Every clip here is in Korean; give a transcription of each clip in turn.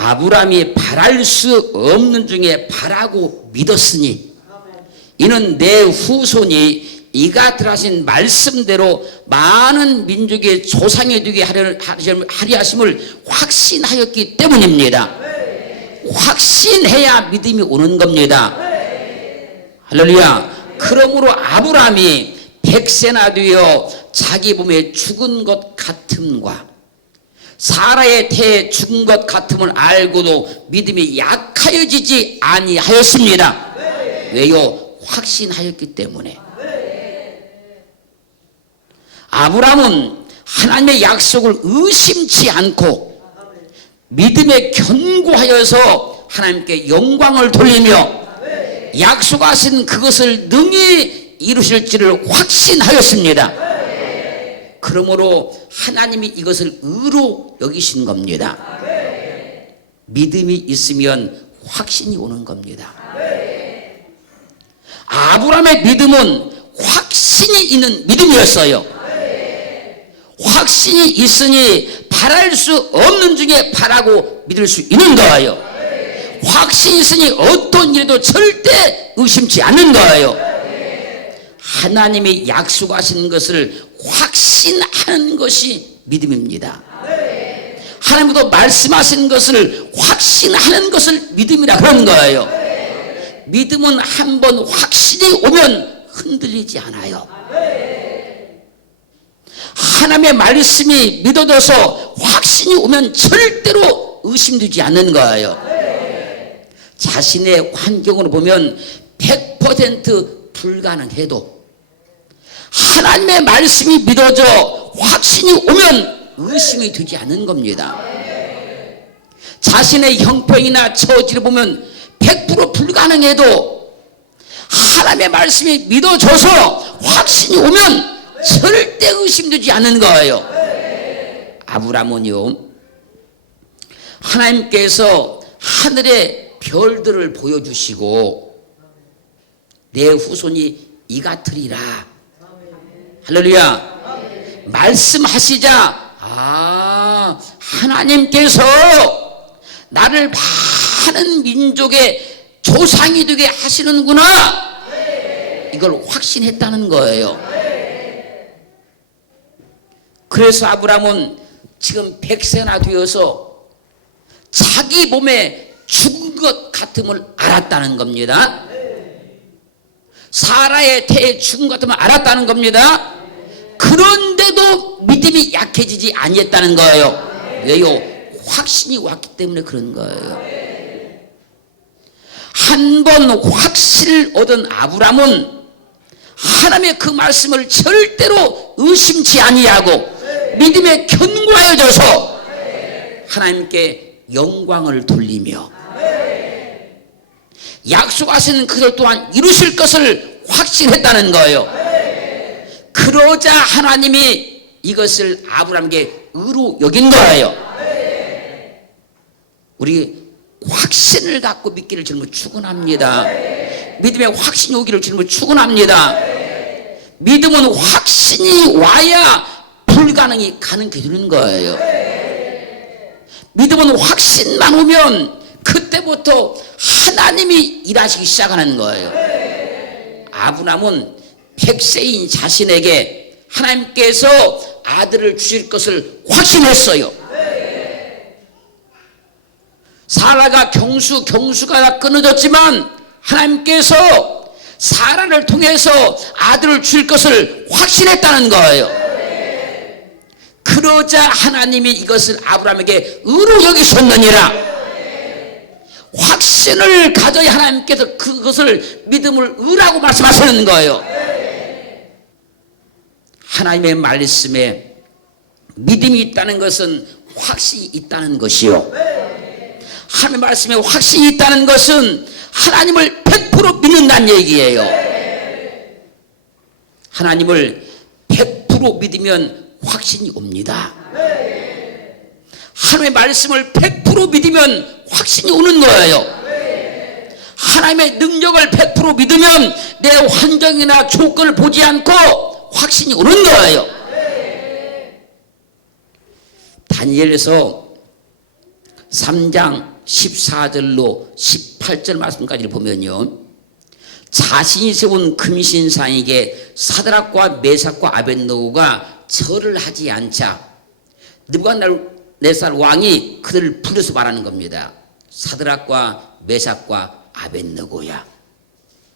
아브라함이 바랄 수 없는 중에 바라고 믿었으니 이는 내 후손이 이가 들하신 말씀대로 많은 민족의 조상이 되게 하려 하심을 확신하였기 때문입니다. 확신해야 믿음이 오는 겁니다. 할렐루야. 그러므로 아브라함이 100세나 되어 자기 몸에 죽은 것 같음과 사라의 태에 죽은 것 같음을 알고도 믿음이 약하여지지 아니하였습니다. 왜요? 확신하였기 때문에. 아브라함은 하나님의 약속을 의심치 않고 믿음에 견고하여서 하나님께 영광을 돌리며 약속하신 그것을 능히 이루실지를 확신하였습니다. 그러므로 하나님이 이것을 의로 여기신 겁니다. 믿음이 있으면 확신이 오는 겁니다. 아브라함의 믿음은 확신이 있는 믿음이었어요. 확신이 있으니 바랄 수 없는 중에 바라고 믿을 수 있는 거예요. 확신이 있으니 어떤 일도 절대 의심치 않는 거예요. 하나님이 약속하신 것을 확신하는 것이 믿음입니다. 하나님도 말씀하신 것을 확신하는 것을 믿음이라 그런 거예요. 믿음은 한번 확신이 오면 흔들리지 않아요. 하나님의 말씀이 믿어져서 확신이 오면 절대로 의심되지 않는 거예요. 자신의 환경으로 보면 100% 불가능해도 하나님의 말씀이 믿어져 확신이 오면 의심이 되지 않는 겁니다. 자신의 형편이나 처지를 보면 100% 불가능해도 하나님의 말씀이 믿어져서 확신이 오면 절대 의심되지 않는 거예요. 아브라함은요, 하나님께서 하늘의 별들을 보여주시고 내 후손이 이 같으리라, 할렐루야, 말씀하시자 하나님께서 나를 많은 민족의 조상이 되게 하시는구나, 이걸 확신했다는 거예요. 그래서 아브라함은 지금 100세나 되어서 자기 몸에 죽은 것 같음을 알았다는 겁니다. 사라의 태에 죽은 것 같음을 알았다는 겁니다. 그런데도 믿음이 약해지지 아니했다는 거예요. 왜요? 확신이 왔기 때문에 그런 거예요. 한 번 확신을 얻은 아브라함은 하나님의 그 말씀을 절대로 의심치 아니하고 믿음에 견고하여져서 하나님께 영광을 돌리며 약속하신 그들 또한 이루실 것을 확신했다는 거예요. 그러자 하나님이 이것을 아브라함에게 의로 여긴 거예요. 우리 확신을 갖고 믿기를 주님을 축원합니다. 믿음의 확신이 오기를 주님을 축원합니다. 믿음은 확신이 와야 불가능이 가능해 지는 거예요. 믿음은 확신만 오면 그때부터 하나님이 일하시기 시작하는 거예요. 아브라함은 100세인 자신에게 하나님께서 아들을 주실 것을 확신했어요. 사라가 경수가 끊어졌지만 하나님께서 사라를 통해서 아들을 주실 것을 확신했다는 거예요. 그러자 하나님이 이것을 아브라함에게 의로 여기셨느니라. 확신을 가져야 하나님께서 그것을 믿음을 의라고 말씀하시는 거예요. 하나님의 말씀에 믿음이 있다는 것은 확신이 있다는 것이요, 하나님의 말씀에 확신이 있다는 것은 하나님을 100% 믿는다는 얘기예요. 하나님을 100% 믿으면 확신이 옵니다. 하나님의 말씀을 100% 믿으면 확신이 오는 거예요. 하나님의 능력을 100% 믿으면 내 환경이나 조건을 보지 않고 확신이 오는 거예요. 다니엘에서 3장 14절로 18절 말씀까지를 보면요, 자신이 세운 금신상에게 사드락과 메삭과 아벳느고가 절을 하지 않자 느부갓네살 왕이 그들을 불러서 말하는 겁니다. 사드락과 메삭과 아벳느고야,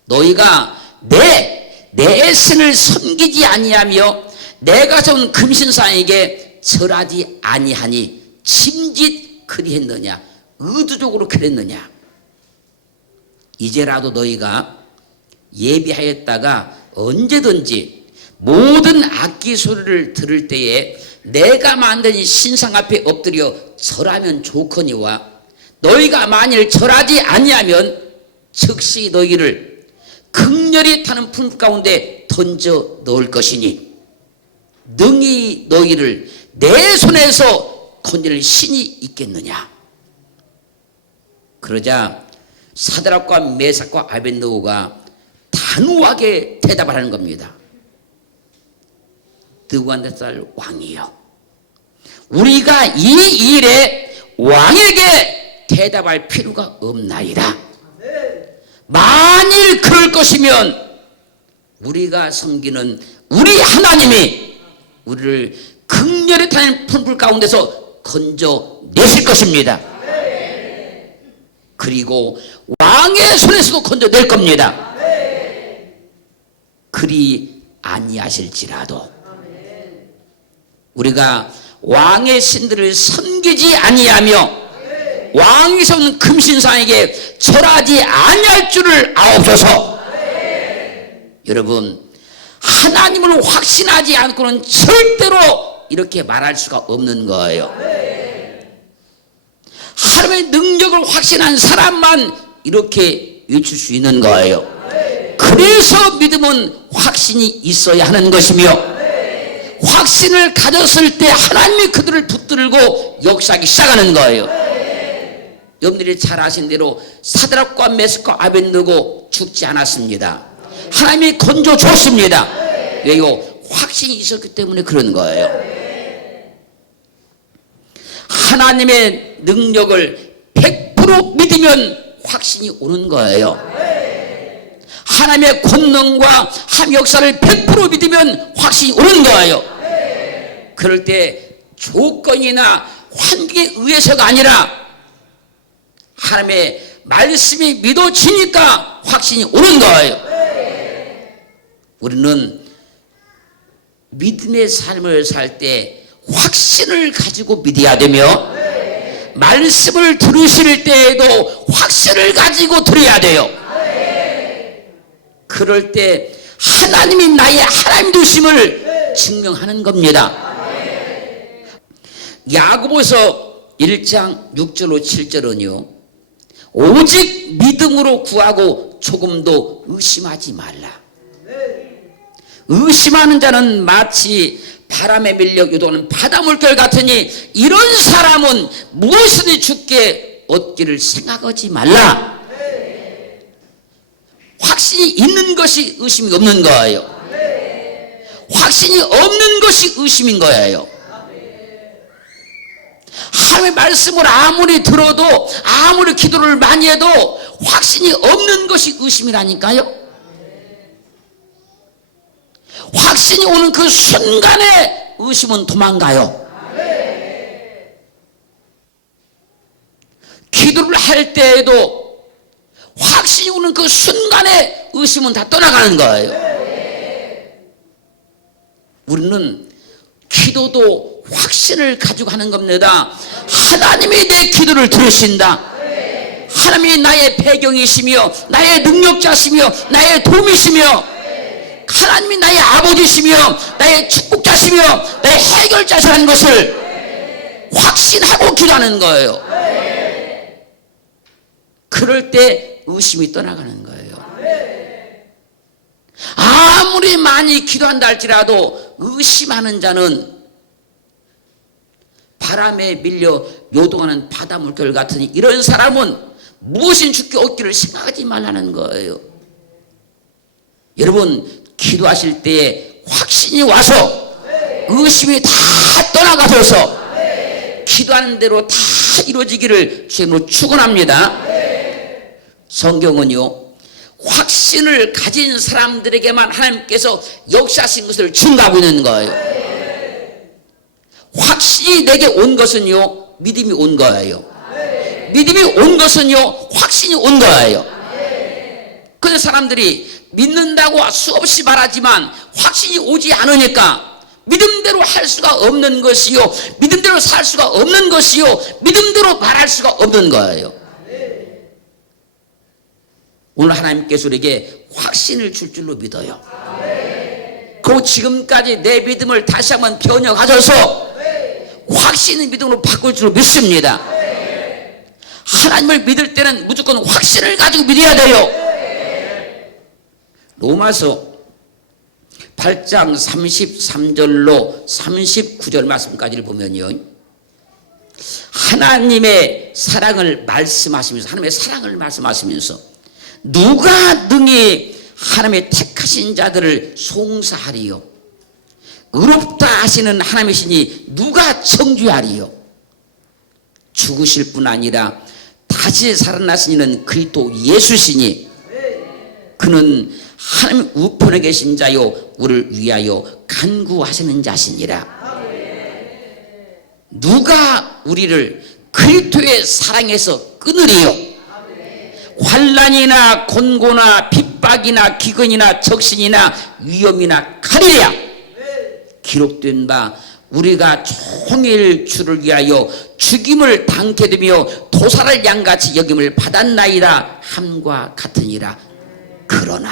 너희가 내 신을 섬기지 아니하며 내가 세운 금신상에게 절하지 아니하니 짐짓 그리했느냐, 의도적으로 그랬느냐. 이제라도 너희가 예비하였다가 언제든지 모든 악기 소리를 들을 때에 내가 만든 이 신상 앞에 엎드려 절하면 좋거니와, 너희가 만일 절하지 아니하면 즉시 너희를 극렬히 타는 풀 가운데 던져 넣을 것이니 능히 너희를 내 손에서 건질 신이 있겠느냐. 그러자 사드락과 메삭과 아벳느고가 단호하게 대답을 하는 겁니다. 느부갓네살 왕이여, 우리가 이 일에 왕에게 대답할 필요가 없나이다. 만일 그럴 것이면 우리가 섬기는 우리 하나님이 우리를 극렬히 타는 풀불 가운데서 건져내실 것입니다. 그리고 왕의 손에서도 건져낼 겁니다. 그리 아니하실지라도 우리가 왕의 신들을 섬기지 아니하며 왕이 세운 금신상에게 절하지 아니할 줄을 아옵소서. 여러분, 하나님을 확신하지 않고는 절대로 이렇게 말할 수가 없는 거예요. 하나님의 능력을 확신한 사람만 이렇게 외칠 수 있는 거예요. 그래서 믿음은 확신이 있어야 하는 것이며, 확신을 가졌을 때 하나님이 그들을 붙들고 역사하기 시작하는 거예요. 여러분들이 잘 아신 대로 사드락과 메삭과 아벳느고 죽지 않았습니다. 하나님이 건져줬습니다. 왜요? 확신이 있었기 때문에 그런 거예요. 하나님의 능력을 100% 믿으면 확신이 오는 거예요. 하나님의 권능과 하나님의 역사를 100% 믿으면 확신이 오는 거예요. 그럴 때 조건이나 환경에 의해서가 아니라 하나님의 말씀이 믿어지니까 확신이 오는 거예요. 우리는 믿음의 삶을 살 때 확신을 가지고 믿어야 되며, 말씀을 들으실 때에도 확신을 가지고 들어야 돼요. 그럴 때 하나님이 나의 하나님 되심을 증명하는 겁니다. 야고보서 1장 6절로 7절은요, 오직 믿음으로 구하고 조금도 의심하지 말라. 의심하는 자는 마치 바람에 밀려 요동하는 바닷물결 같으니 이런 사람은 무엇이든지 주께 얻기를 생각하지 말라. 확신이 있는 것이 의심이 없는 거예요. 확신이 없는 것이 의심인 거예요. 하나님의 말씀을 아무리 들어도, 아무리 기도를 많이 해도 확신이 없는 것이 의심이라니까요. 확신이 오는 그 순간에 의심은 도망가요. 기도를 할 때에도 확신이 오는 그 순간에 의심은 다 떠나가는 거예요. 우리는 기도도 확신을 가지고 하는 겁니다. 하나님이 내 기도를 들으신다. 하나님이 나의 배경이시며 나의 능력자시며 나의 도움이시며 하나님이 나의 아버지시며 나의 축복자시며 나의 해결자시라는 것을 확신하고 기도하는 거예요. 그럴 때 의심이 떠나가는 거예요. 아무리 많이 기도한다 할지라도 의심하는 자는 바람에 밀려 요동하는 바닷물결 같으니 이런 사람은 무엇인 주께 얻기를 생각하지 말라는 거예요. 여러분, 기도하실 때 확신이 와서 의심이 다 떠나가셔서 기도하는 대로 다 이루어지기를 주님으로 축원합니다. 성경은요, 확신을 가진 사람들에게만 하나님께서 역사하신 것을 증가하고 있는 거예요. 확신이 내게 온 것은요, 믿음이 온 거예요. 믿음이 온 것은요, 확신이 온 거예요. 그래서 사람들이 믿는다고 수없이 말하지만 확신이 오지 않으니까 믿음대로 할 수가 없는 것이요, 믿음대로 살 수가 없는 것이요, 믿음대로 말할 수가 없는 거예요. 오늘 하나님께서 우리에게 확신을 줄 줄로 믿어요. 그리고 지금까지 내 믿음을 다시 한번 변형하셔서 확신의 믿음으로 바꿀 줄로 믿습니다. 하나님을 믿을 때는 무조건 확신을 가지고 믿어야 돼요. 로마서 8장 33절로 39절 말씀까지를 보면요, 하나님의 사랑을 말씀하시면서, 하나님의 사랑을 말씀하시면서 누가 능히 하나님의 택하신 자들을 송사하리요, 의롭다 하시는 하나님이시니 누가 정죄하리요. 죽으실 뿐 아니라 다시 살아나시는 그리스도 예수시니 그는 하나님 우편에 계신 자요 우리를 위하여 간구하시는 자시니라. 누가 우리를 그리스도의 사랑에서 끊으리요. 환난이나 곤고나 핍박이나 기근이나 적신이나 위험이나 칼이랴. 기록된 바 우리가 종일 주를 위하여 죽임을 당케 되며 도살을 양같이 여김을 받았나이다 함과 같으니라. 그러나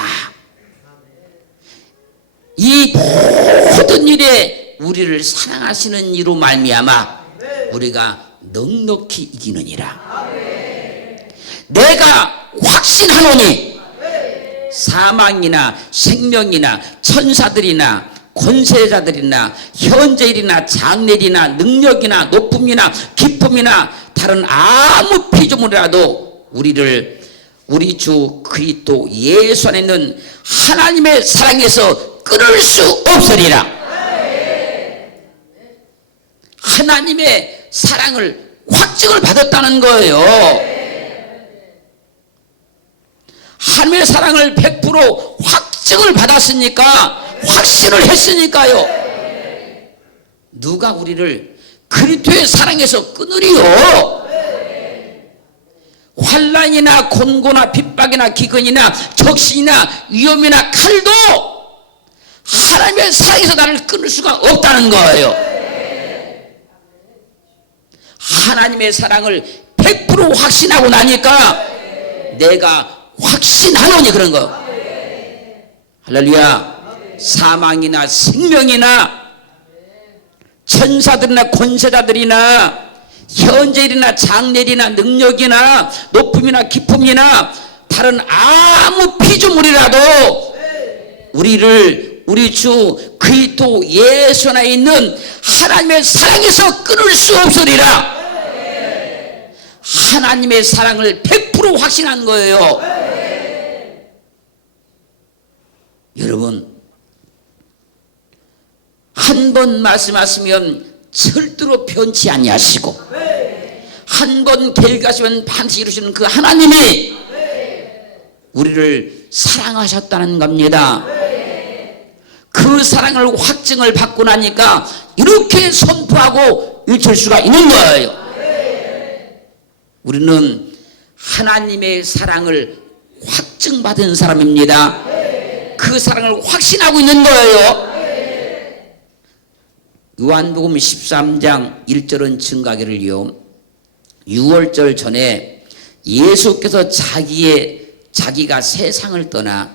이 모든 일에 우리를 사랑하시는 이로 말미암아 우리가 넉넉히 이기느니라. 내가 확신하노니 사망이나 생명이나 천사들이나 권세자들이나 현재일이나 장래일이나 능력이나 높음이나 기쁨이나 다른 아무 피조물이라도 우리를 우리 주 그리스도 예수 안에 있는 하나님의 사랑에서 끊을 수 없으리라. 하나님의 사랑을 확증을 받았다는 거예요. 하나님의 사랑을 100% 확증을 받았으니까, 확신을 했으니까요. 누가 우리를 그리스도의 사랑에서 끊으리요. 환난이나 곤고나 핍박이나 기근이나 적신이나 위험이나 칼도 하나님의 사랑에서 나를 끊을 수가 없다는 거예요. 하나님의 사랑을 100% 확신하고 나니까 내가 확신하노니 그런 거. 할렐루야. 사망이나 생명이나 천사들이나 권세자들이나 현재일이나 장래일이나 능력이나 높음이나 기쁨이나 다른 아무 피조물이라도 우리를 우리 주 그리스도 예수 안에 있는 하나님의 사랑에서 끊을 수 없으리라. 하나님의 사랑을 100% 확신한 거예요. 여러분, 한 번 말씀하시면 절대로 변치 아니하시고 한 번 계획하시면 반드시 이루시는 그 하나님이 우리를 사랑하셨다는 겁니다. 그 사랑을 확증을 받고 나니까 이렇게 선포하고 외칠 수가 있는 거예요. 우리는 하나님의 사랑을 확증받은 사람입니다. 그 사랑을 확신하고 있는 거예요. 요한복음 13장 1절은 증가기를요, 6월절 전에 예수께서 자기가 세상을 떠나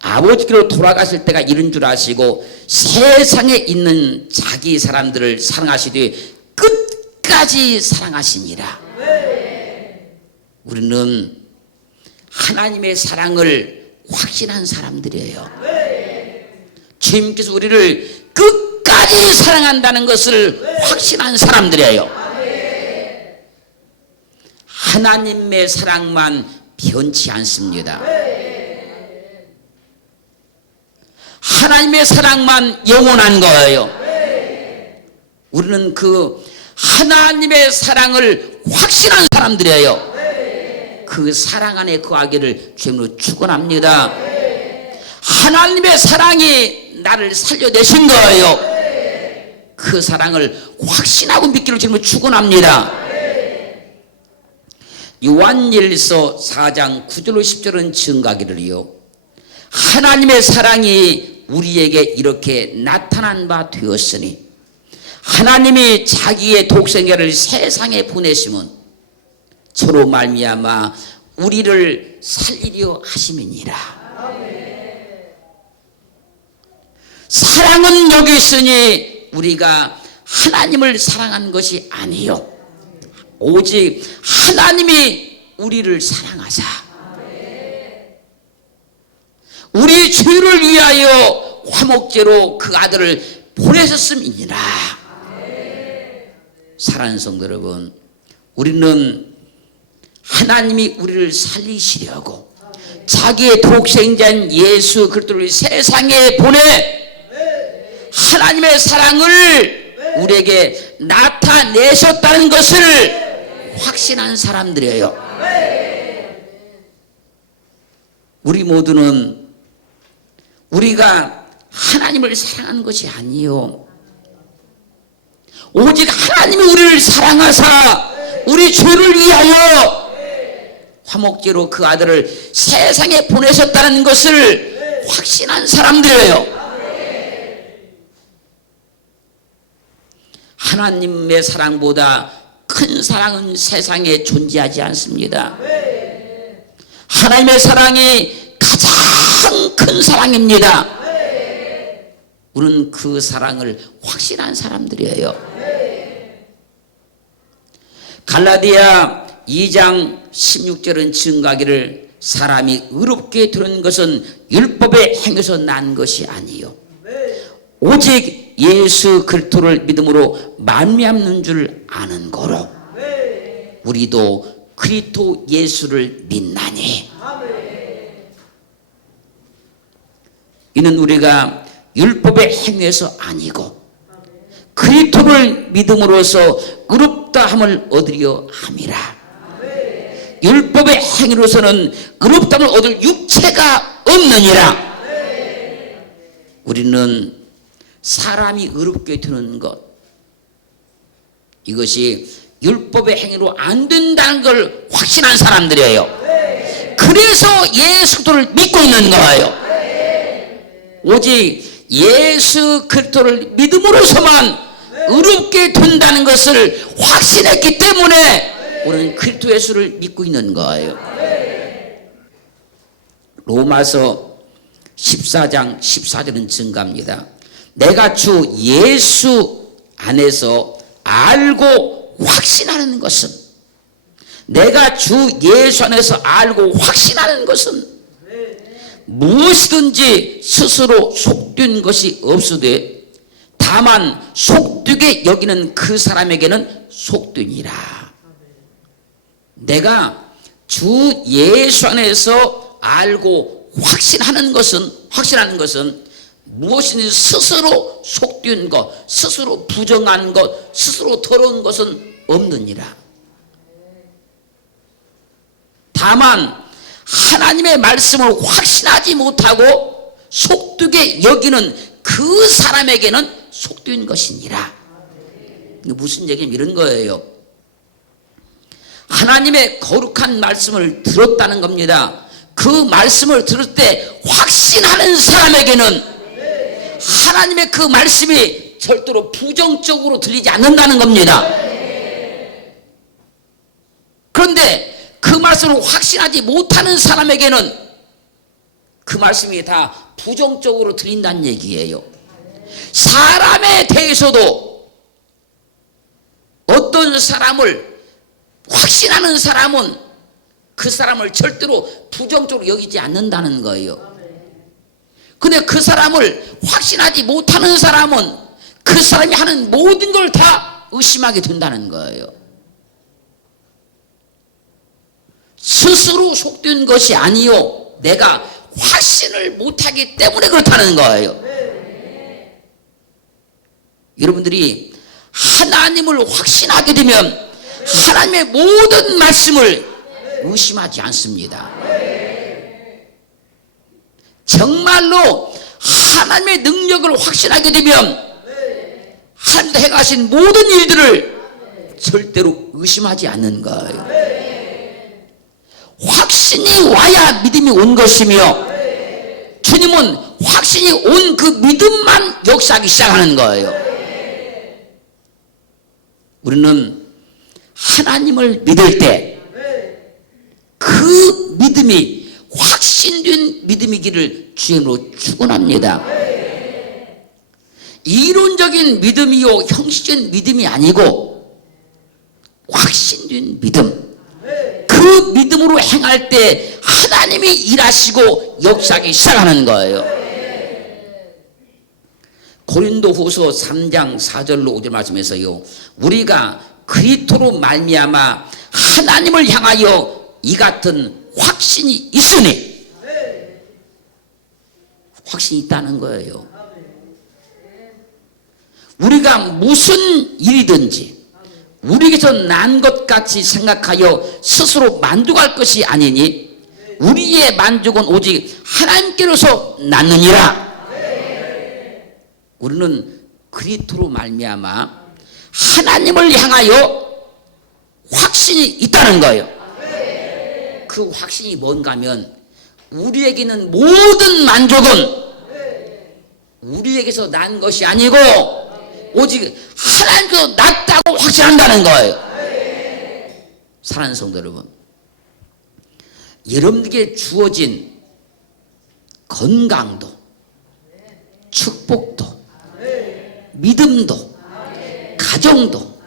아버지께로 돌아가실 때가 이른 줄 아시고 세상에 있는 자기 사람들을 사랑하시되 끝까지 사랑하시니라. 우리는 하나님의 사랑을 확신한 사람들이에요. 주님께서 우리를 끝까지 사랑한다는 것을 확신한 사람들이에요. 하나님의 사랑만 변치 않습니다. 하나님의 사랑만 영원한 거예요. 우리는 그 하나님의 사랑을 확신한 사람들이에요. 그 사랑 안에 거하기를 주님으로 축원합니다. 하나님의 사랑이 나를 살려내신 거예요. 그 사랑을 확신하고 믿기를 주님으로 축원합니다. 요한일서 4장 9절로 10절은 증가하기를요, 하나님의 사랑이 우리에게 이렇게 나타난 바 되었으니 하나님이 자기의 독생자를 세상에 보내심은 저로 말미암아 우리를 살리려 하심이니라. 사랑은 여기 있으니 우리가 하나님을 사랑한 것이 아니요, 오직 하나님이 우리를 사랑하사 우리 죄를 위하여 화목제로 그 아들을 보내셨음이니라. 사랑하는 성도 여러분, 우리는 하나님이 우리를 살리시려고 자기의 독생자인 예수 그리스도를 세상에 보내 하나님의 사랑을 우리에게 나타내셨다는 것을 확신한 사람들이에요. 우리 모두는 우리가 하나님을 사랑하는 것이 아니요, 오직 하나님이 우리를 사랑하사 우리 죄를 위하여 화목제로 그 아들을 세상에 보내셨다는 것을 확신한 사람들이에요. 하나님의 사랑보다 큰 사랑은 세상에 존재하지 않습니다. 하나님의 사랑이 가장 큰 사랑입니다. 우리는 그 사랑을 확신한 사람들이에요. 갈라디아 2장 16절은 증가하기를 사람이 의롭게 되는 것은 율법의 행위에서 난 것이 아니요, 오직 예수 그리스도를 믿음으로 말미암는 줄 아는 거로 우리도 그리스도 예수를 믿나니. 이는 우리가 율법의 행위에서 아니고 그리스도를 믿음으로써 의롭다 함을 얻으려 함이라. 율법의 행위로서는 의롭다함을 얻을 육체가 없느니라. 우리는 사람이 의롭게 되는 것, 이것이 율법의 행위로 안 된다는 걸 확신한 사람들이에요. 그래서 예수 그리스도를 믿고 있는 거예요. 오직 예수 그리스도를 믿음으로서만 의롭게 된다는 것을 확신했기 때문에 우리는 그리스도 예수를 믿고 있는 거예요. 로마서 14장 14절은 증가합니다. 내가 주 예수 안에서 알고 확신하는 것은, 내가 주 예수 안에서 알고 확신하는 것은 무엇이든지 스스로 속된 것이 없으되 다만 속되게 여기는 그 사람에게는 속되니라. 내가 주 예수 안에서 알고 확신하는 것은 무엇이든지 스스로 속된 것, 스스로 부정한 것, 스스로 더러운 것은 없느니라. 다만 하나님의 말씀을 확신하지 못하고 속되게 여기는 그 사람에게는 속된 것이니라. 무슨 얘기냐면 이런 거예요. 하나님의 거룩한 말씀을 들었다는 겁니다. 그 말씀을 들을 때 확신하는 사람에게는 하나님의 그 말씀이 절대로 부정적으로 들리지 않는다는 겁니다. 그런데 그 말씀을 확신하지 못하는 사람에게는 그 말씀이 다 부정적으로 들린다는 얘기예요. 사람에 대해서도 어떤 사람을 확신하는 사람은 그 사람을 절대로 부정적으로 여기지 않는다는 거예요. 근데 그 사람을 확신하지 못하는 사람은 그 사람이 하는 모든 걸 다 의심하게 된다는 거예요. 스스로 속된 것이 아니요, 내가 확신을 못하기 때문에 그렇다는 거예요. 여러분들이 하나님을 확신하게 되면 하나님의 모든 말씀을 의심하지 않습니다. 정말로 하나님의 능력을 확신하게 되면 하나님도 행하신 모든 일들을 절대로 의심하지 않는 거예요. 확신이 와야 믿음이 온 것이며, 주님은 확신이 온 그 믿음만 역사하기 시작하는 거예요. 우리는 하나님을 믿을 때 그 믿음이 확신된 믿음이기를 주님으로 축원합니다. 이론적인 믿음이요 형식적인 믿음이 아니고 확신된 믿음, 그 믿음으로 행할 때 하나님이 일하시고 역사하기 시작하는 거예요. 고린도후서 3장 4절로 5절 말씀에서요, 우리가 그리스도로 말미암아 하나님을 향하여 이 같은 확신이 있으니, 확신이 있다는 거예요. 우리가 무슨 일이든지 우리에게서 난 것 같이 생각하여 스스로 만족할 것이 아니니 우리의 만족은 오직 하나님께로서 났느니라. 우리는 그리스도로 말미암아 하나님을 향하여 확신이 있다는 거예요. 그 확신이 뭔가 하면 우리에게는 모든 만족은 우리에게서 난 것이 아니고 오직 하나님께서 났다고 확신한다는 거예요. 사랑하는 성도 여러분, 여러분에게 주어진 건강도, 축복도, 믿음도, 가정도,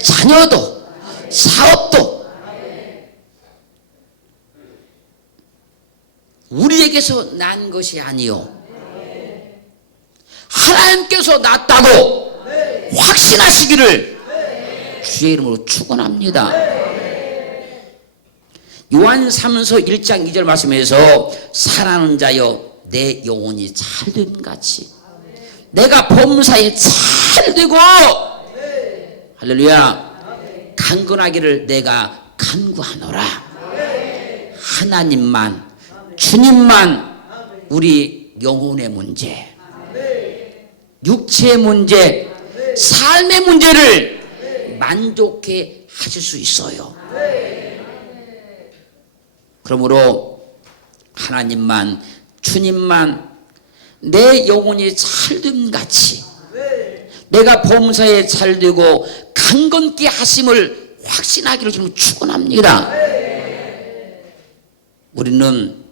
자녀도, 사업도 우리에게서 난 것이 아니요 하나님께서 났다고 확신하시기를 주의 이름으로 축원합니다. 요한 3서 1장 2절 말씀에서 사랑하는 자여 내 영혼이 잘됨 같이 내가 범사에 잘되고 할렐루야 강건하기를 내가 간구하노라. 하나님만, 주님만 우리 영혼의 문제, 육체의 문제, 삶의 문제를 만족해 하실 수 있어요. 그러므로 하나님만, 주님만 내 영혼이 잘됨 같이 내가 범사에 잘되고 강건케 하심을 확신하기를 지금 축원합니다. 우리는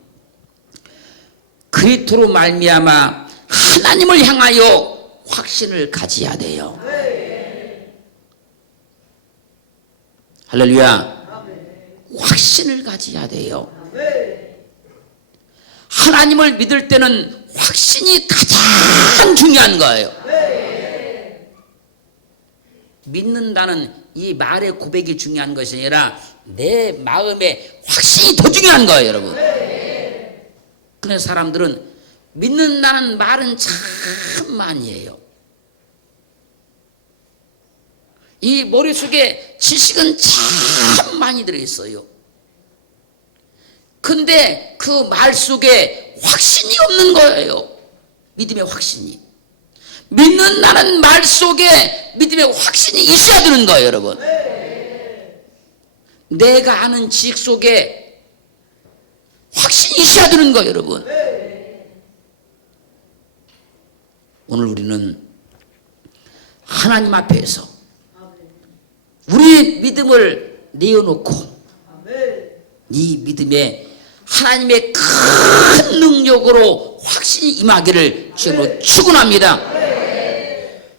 그리스도로 말미암아 하나님을 향하여 확신을 가져야 돼요. 할렐루야. 확신을 가져야 돼요. 하나님을 믿을 때는 확신이 가장 중요한 거예요. 믿는다는 이 말의 고백이 중요한 것이 아니라 내 마음의 확신이 더 중요한 거예요, 여러분. 그래서 사람들은 믿는다는 말은 참 많이 해요. 이 머릿속에 지식은 참 많이 들어있어요. 근데 그 말 속에 확신이 없는 거예요. 믿음의 확신이. 믿는다는 말 속에 믿음의 확신이 있어야 되는 거예요, 여러분. 내가 아는 지식 속에 확신이 있어야 되는 거예요, 여러분. 오늘 우리는 하나님 앞에서 우리의 믿음을 내어놓고 이 믿음에 하나님의 큰 능력으로 확신이 임하기를 주님으로 축원합니다.